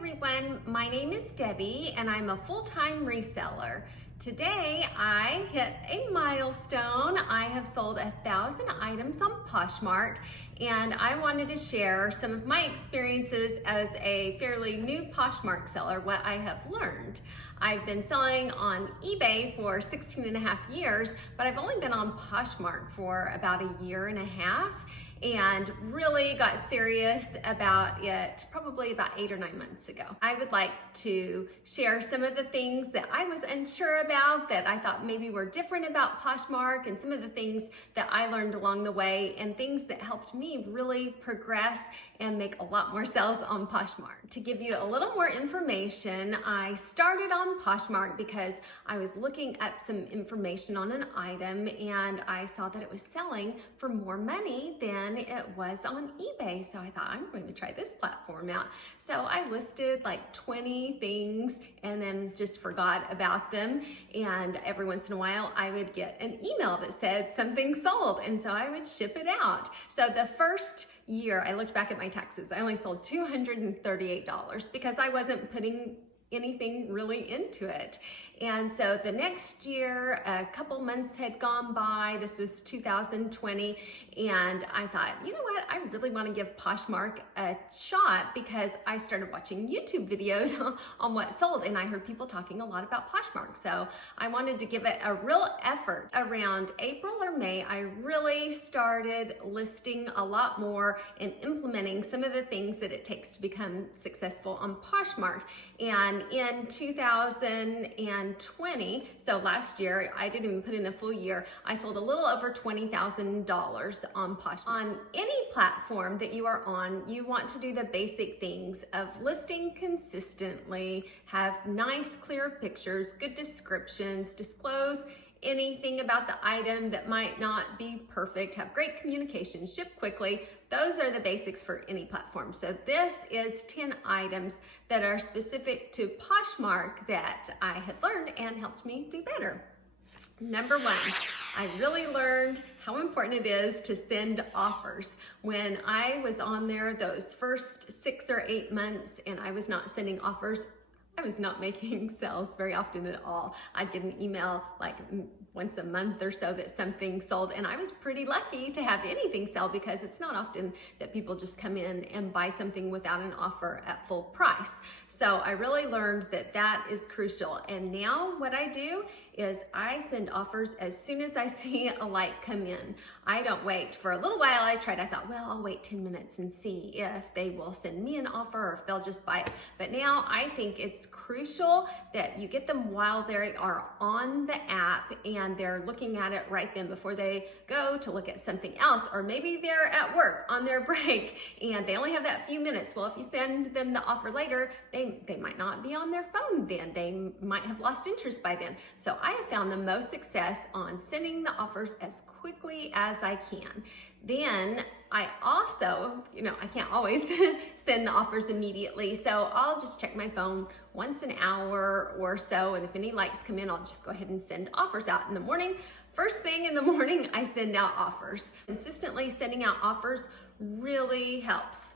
everyone, my name is Debbie and I'm a full-time reseller. Today I hit a milestone. I have sold 1,000 items on Poshmark and I wanted to share some of my experiences as a fairly new Poshmark seller, what I have learned. I've been selling on eBay for 16 and a half years, but I've only been on Poshmark for about a year and a half and really got serious about it probably about 8 or 9 months ago. I would like to share some of the things that I was unsure about that I thought maybe were different about Poshmark, and some of the things that I learned along the way and things that helped me really progress and make a lot more sales on Poshmark. To give you a little more information, I started on Poshmark because I was looking up some information on an item and I saw that it was selling for more money than it was on eBay. So I thought, I'm going to try this platform out. So I listed like 20 things and then just forgot about them. And every once in a while I would get an email that said something sold, and so I would ship it out. So the first year I looked back at my taxes, I only sold $238 because I wasn't putting anything really into it. And so the next year, a couple months had gone by. This was 2020. And I thought, you know what? I really want to give Poshmark a shot because I started watching YouTube videos on what sold. And I heard people talking a lot about Poshmark. So I wanted to give it a real effort. Around April or May, I really started listing a lot more and implementing some of the things that it takes to become successful on Poshmark. And in 2020, so last year, I didn't even put in a full year, I sold a little over $20,000 on Poshmark. On any platform that you are on, you want to do the basic things of listing consistently, have nice, clear pictures, good descriptions, disclose anything about the item that might not be perfect, have great communication, ship quickly. Those are the basics for any platform. So this is 10 items that are specific to Poshmark that I had learned and helped me do better. Number one, I really learned how important it is to send offers. When I was on there those first 6 or 8 months and I was not sending offers, I was not making sales very often at all. I'd get an email like once a month or so that something sold, and I was pretty lucky to have anything sell because it's not often that people just come in and buy something without an offer at full price. So I really learned that that is crucial. And now what I do is I send offers as soon as I see a light come in. I don't wait. For a little while I thought, well, I'll wait 10 minutes and see if they will send me an offer or if they'll just buy it. But now I think it's crucial that you get them while they are on the app and they're looking at it right then before they go to look at something else, or maybe they're at work on their break and they only have that few minutes. Well, if you send them the offer later, they might not be on their phone then. They might have lost interest by then. So I have found the most success on sending the offers as quickly as I can. Then I also, I can't always send the offers immediately, so I'll just check my phone once an hour or so, and if any likes come in, I'll just go ahead and send offers out in the morning. First thing in the morning, I send out offers. Consistently sending out offers really helps.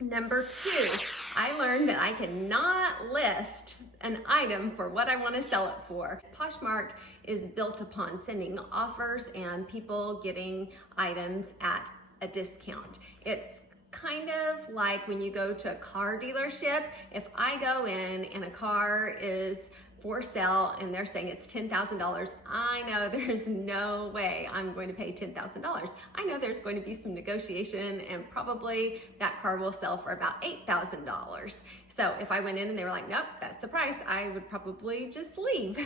Number two, I learned that I cannot list an item for what I want to sell it for. Poshmark is built upon sending offers and people getting items at a discount. It's kind of like when you go to a car dealership. If I go in and a car is for sale and they're saying it's $10,000, I know there's no way I'm going to pay $10,000. I know there's going to be some negotiation and probably that car will sell for about $8,000. So if I went in and they were like, nope, that's the price, I would probably just leave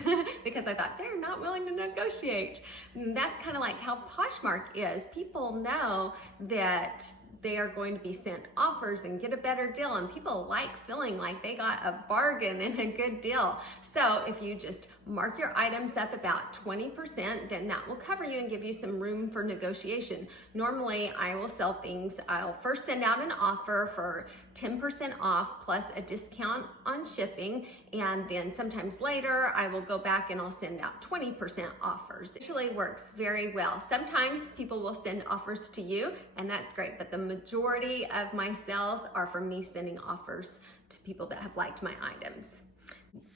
because I thought they're not willing to negotiate. And that's kind of like how Poshmark is. People know that they are going to be sent offers and get a better deal, and people like feeling like they got a bargain and a good deal. So if you just mark your items up about 20%, then that will cover you and give you some room for negotiation. Normally I will sell things, I'll first send out an offer for 10% off plus a discount on shipping, and then sometimes later I will go back and I'll send out 20% offers. It usually works very well. Sometimes people will send offers to you, and that's great, but the majority of my sales are from me sending offers to people that have liked my items.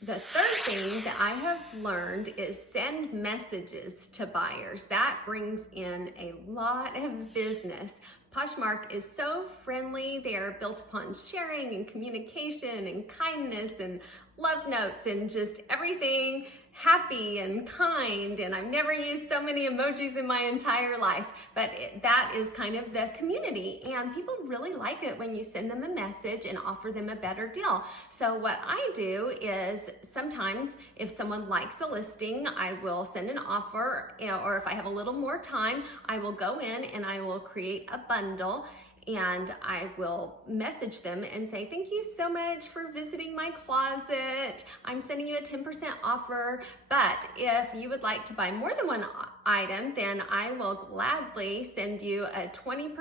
The third thing that I have learned is send messages to buyers. That brings in a lot of business. Poshmark is so friendly. They are built upon sharing and communication and kindness and love notes and just everything happy and kind, and I've never used so many emojis in my entire life, but that is kind of the community, and people really like it when you send them a message and offer them a better deal. So what I do is sometimes if someone likes a listing, I will send an offer, or if I have a little more time, I will go in and I will create a bundle, and I will message them and say, thank you so much for visiting my closet. I'm sending you a 10% offer, but if you would like to buy more than one item, then I will gladly send you a 20%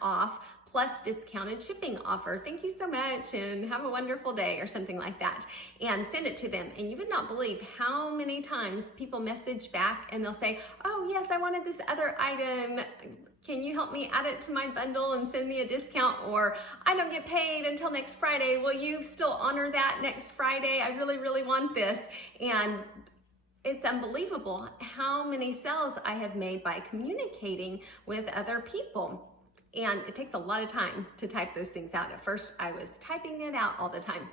off plus discounted shipping offer. Thank you so much and have a wonderful day, or something like that, and send it to them. And you would not believe how many times people message back and they'll say, oh yes, I wanted this other item. Can you help me add it to my bundle and send me a discount? Or I don't get paid until next Friday. Will you still honor that next Friday? I really, really want this. And it's unbelievable how many sales I have made by communicating with other people. And it takes a lot of time to type those things out. At first, I was typing it out all the time.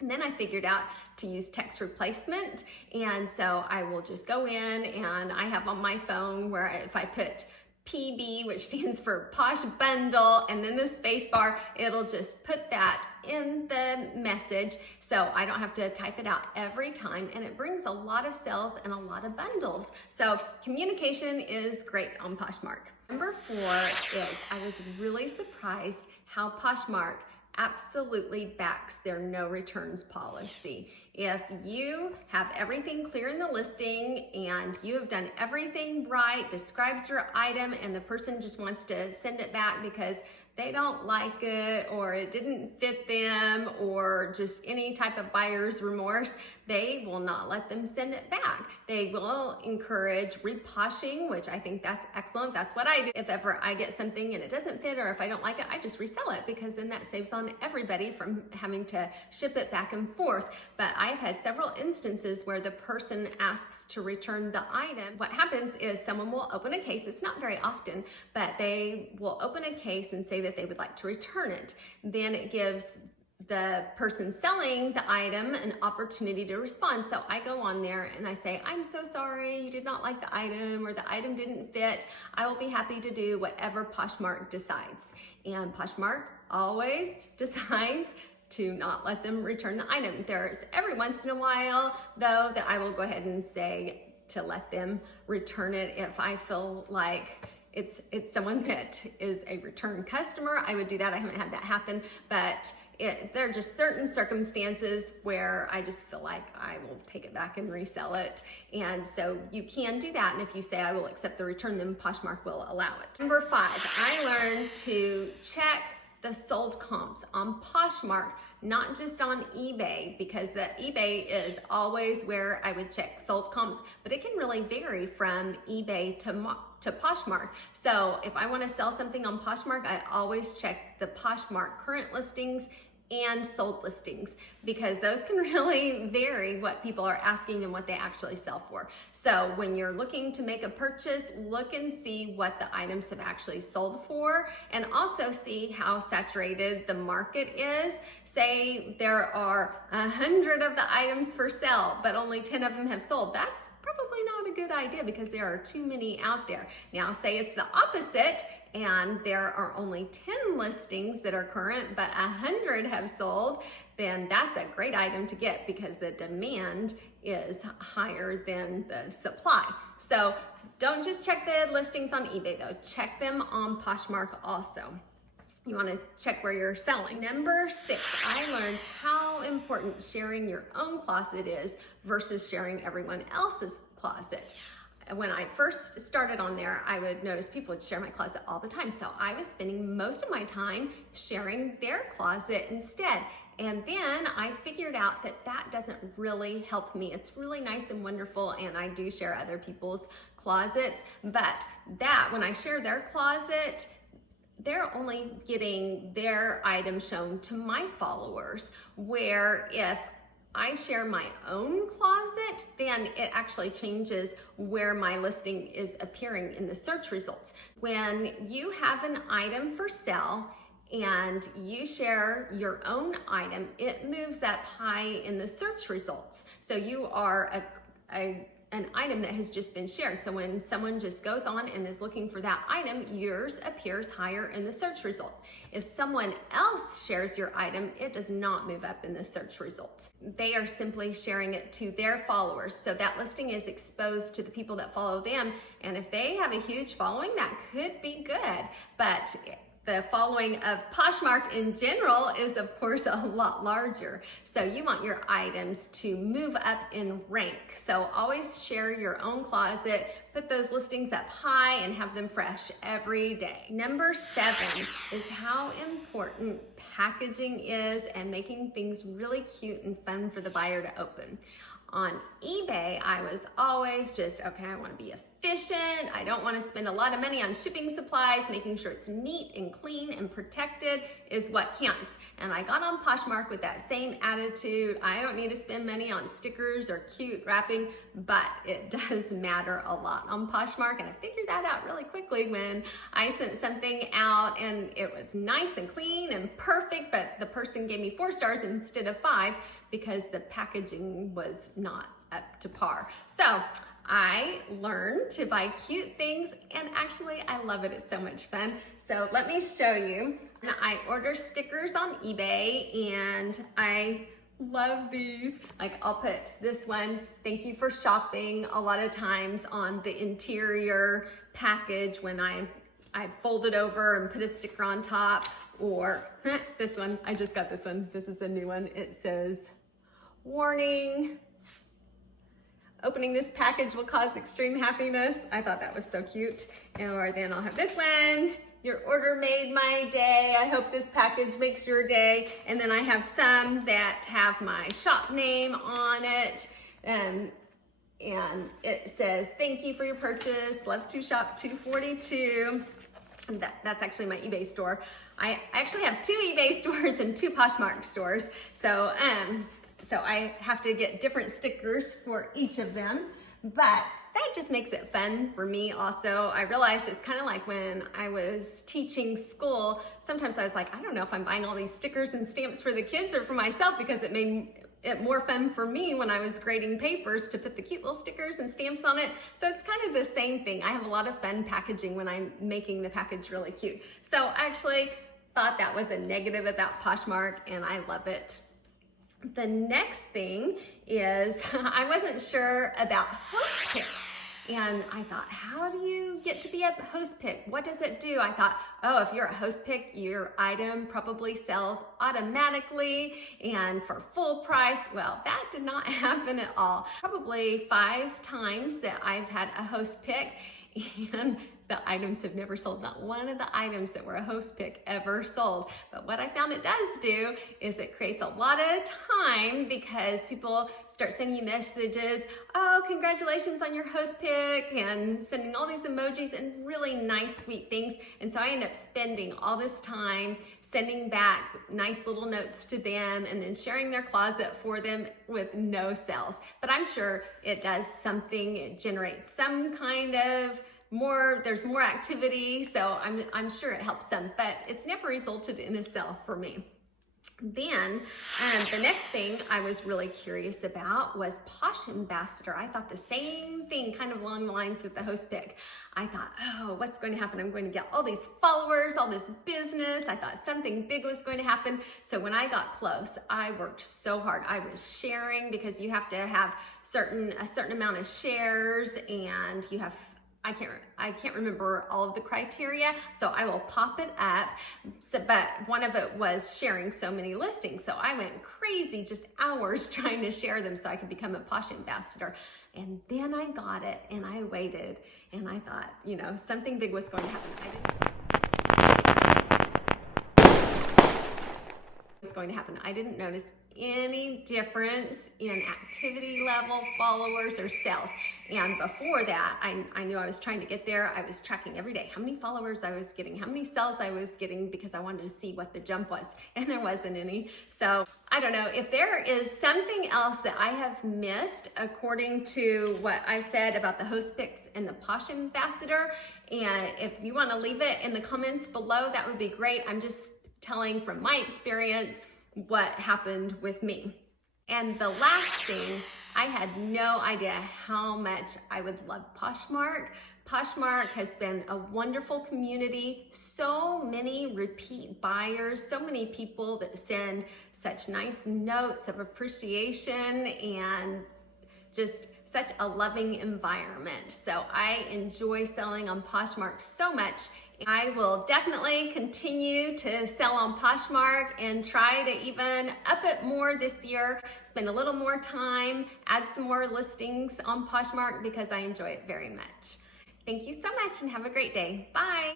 And then I figured out to use text replacement. And so I will just go in, and I have on my phone where if I put PB, which stands for Posh Bundle, and then the space bar, it'll just put that in the message, so I don't have to type it out every time, and it brings a lot of sales and a lot of bundles. So communication is great on Poshmark. Number 4 is I was really surprised how Poshmark absolutely backs their no returns policy. If you have everything clear in the listing and you have done everything right, described your item, and the person just wants to send it back because they don't like it or it didn't fit them or just any type of buyer's remorse, they will not let them send it back. They will encourage reposhing, which I think that's excellent. That's what I do. If ever I get something and it doesn't fit, or if I don't like it, I just resell it, because then that saves on everybody from having to ship it back and forth. But I've had several instances where the person asks to return the item. What happens is someone will open a case. It's not very often, but they will open a case and say that they would like to return it. Then it gives the person selling the item an opportunity to respond. So I go on there and I say, I'm so sorry you did not like the item, or the item didn't fit. I will be happy to do whatever Poshmark decides. And Poshmark always decides to not let them return the item. There's every once in a while, though, that I will go ahead and say to let them return it if I feel like it's someone that is a return customer. I would do that. I haven't had that happen, but there are just certain circumstances where I just feel like I will take it back and resell it. And so you can do that. And if you say I will accept the return, then Poshmark will allow it. Number 5, I learned to check the sold comps on Poshmark, not just on eBay, because the eBay is always where I would check sold comps, but it can really vary from eBay to Poshmark. So if I want to sell something on Poshmark, I always check the Poshmark current listings and sold listings, because those can really vary what people are asking and what they actually sell for. So when you're looking to make a purchase, look and see what the items have actually sold for, and also see how saturated the market is. Say there are 100 of the items for sale, but only 10 of them have sold. That's probably not a good idea, because there are too many out there. Now, say it's the opposite, and there are only 10 listings that are current, but 100 have sold, then that's a great item to get, because the demand is higher than the supply. So don't just check the listings on eBay though, check them on Poshmark also. You want to check where you're selling. Number 6, I learned how important sharing your own closet is versus sharing everyone else's closet. when I first started on there, I would notice people would share my closet all the time. So I was spending most of my time sharing their closet instead. And then I figured out that that doesn't really help me. It's really nice and wonderful, and I do share other people's closets, but that when I share their closet, they're only getting their item shown to my followers, where if I share my own closet, then it actually changes where my listing is appearing in the search results. When you have an item for sale and you share your own item, it moves up high in the search results. So you are an item that has just been shared. So when someone just goes on and is looking for that item, yours appears higher in the search result. If someone else shares your item, it does not move up in the search results. They are simply sharing it to their followers. So that listing is exposed to the people that follow them. And if they have a huge following, that could be good. But the following of Poshmark in general is, of course, a lot larger. So you want your items to move up in rank. So always share your own closet, put those listings up high, and have them fresh every day. Number 7 is how important packaging is and making things really cute and fun for the buyer to open. On eBay, I was always just, okay, I want to be efficient. I don't want to spend a lot of money on shipping supplies. Making sure it's neat and clean and protected is what counts. And I got on Poshmark with that same attitude. I don't need to spend money on stickers or cute wrapping, but it does matter a lot on Poshmark. And I figured that out really quickly when I sent something out and it was nice and clean and perfect, but the person gave me 4 stars instead of 5 because the packaging was not up to par. So I learned to buy cute things, and actually I love it. It's so much fun. So let me show you. I order stickers on eBay and I love these. Like I'll put this one, thank you for shopping, a lot of times on the interior package when I fold it over and put a sticker on top. Or this one, I just got this one. This is a new one. It says, warning, opening this package will cause extreme happiness. I thought that was so cute. Or then I'll have this one, your order made my day. I hope this package makes your day. And then I have some that have my shop name on it. And it says, thank you for your purchase. Love to shop 242. That's actually my eBay store. I actually have 2 eBay stores and 2 Poshmark stores. So I have to get different stickers for each of them, but that just makes it fun for me also. I realized it's kind of like when I was teaching school, sometimes I was like, I don't know if I'm buying all these stickers and stamps for the kids or for myself, because it made it more fun for me when I was grading papers to put the cute little stickers and stamps on it. So it's kind of the same thing. I have a lot of fun packaging when I'm making the package really cute. So I actually thought that was a negative about Poshmark, and I love it. The next thing is I wasn't sure about host picks. And I thought, how do you get to be a host pick? What does it do? I thought, oh, if you're a host pick, your item probably sells automatically and for full price. Well, that did not happen at all. Probably 5 times that I've had a host pick, and the items have never sold. Not one of the items that were a host pick ever sold. But what I found it does do is it creates a lot of time, because people start sending you messages, oh, congratulations on your host pick, and sending all these emojis and really nice, sweet things. And so I end up spending all this time sending back nice little notes to them and then sharing their closet for them with no sales. But I'm sure it does something. It generates some kind of there's more activity, so I'm sure it helps them, but it's never resulted in a sale for me. Then the next thing I was really curious about was Posh Ambassador. I thought the same thing, kind of along the lines with the host pick. I thought, oh, what's going to happen? I'm going to get all these followers, all this business. I thought something big was going to happen. So when I got close, I worked so hard. I was sharing, because you have to have a certain amount of shares, and you have I can't remember all of the criteria, so I will pop it up. So, but one of it was sharing so many listings. So I went crazy, just hours trying to share them so I could become a Posh Ambassador. And then I got it and I waited and I thought, you know, something big was going to happen. I didn't notice any difference in activity level, followers, or sales. And before that, I knew I was trying to get there. I was tracking every day how many followers I was getting, how many sales I was getting, because I wanted to see what the jump was, and there wasn't any. So I don't know if there is something else that I have missed according to what I said about the host picks and the Posh Ambassador. And if you want to leave it in the comments below, that would be great. I'm just telling from my experience what happened with me. And the last thing, I had no idea how much I would love Poshmark. Poshmark has been a wonderful community, so many repeat buyers, so many people that send such nice notes of appreciation and just such a loving environment. So I enjoy selling on Poshmark so much. I will definitely continue to sell on Poshmark and try to even up it more this year, spend a little more time, add some more listings on Poshmark because I enjoy it very much. Thank you so much and have a great day. Bye.